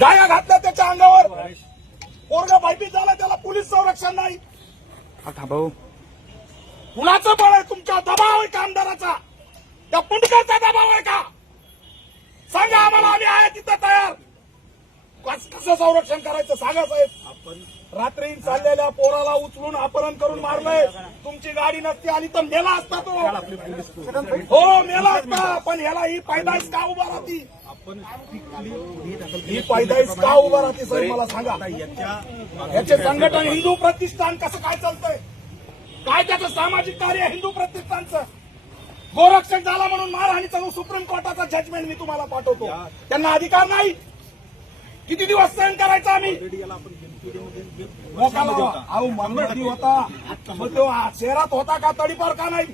गाया घातल्या त्याच्या अंगावर, पोरगा भयभीत झाला, त्याला पोलीस संरक्षण नाही. भाऊ कुणाचं बळ आहे? तुमचा दबाव आहे का आमदाराचा? त्या पुंडकरचा दबाव आहे का? सांगा आम्हाला, आम्ही आहे तिथं तयार. कसं संरक्षण करायचं सांगा साहेब. रात्री चाललेल्या पोराला उचलून अपहरण करून मारलंय. तुमची गाडी नसती आली तर मेला असता तो. हो मेला असता, पण ह्याला ही पैदाईश का उभा राहती? ही पैदाईश का उभा राहते साहेब मला सांगा. याचे संघटन हिंदू प्रतिष्ठान कसं काय चालतंय? काय त्याचं सामाजिक कार्य हिंदू प्रतिष्ठानचं? गोरक्षक झाला म्हणून मारहाणीचं सुप्रीम कोर्टाचा जजमेंट मी तुम्हाला पाठवतो. त्यांना अधिकार नाही. किती दिवस सहन करायचं आम्ही? अहो मंगळवारी होता, मग तो शहरात होता का? तडीपार का नाही?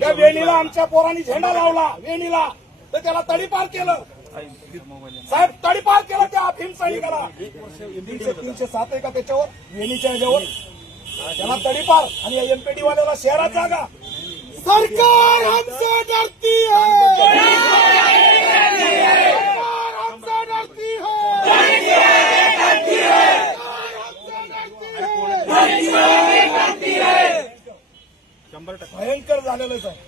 त्या वेणीला आमच्या पोरांनी झेंडा लावला, वेणीला, तर त्याला तडीपार केलं साहेब. तडीपार केलं त्या भीम सैनिकाला. 307 आहे का त्याच्यावर, वेणीच्या ह्याच्यावर? त्याला तडीपार. आणि एमपीडी वाल्याला शहरात जागा. सरकार हमसे डरती है, सरकार हमसे डरती है. भयंकर झालेलं आहे साहेब.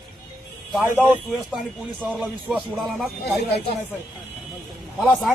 कायदा व सुव्यवस्था आणि पोलिसावरला विश्वास उडाला ना, काही राहायचं नाही साहेब. मला सांग.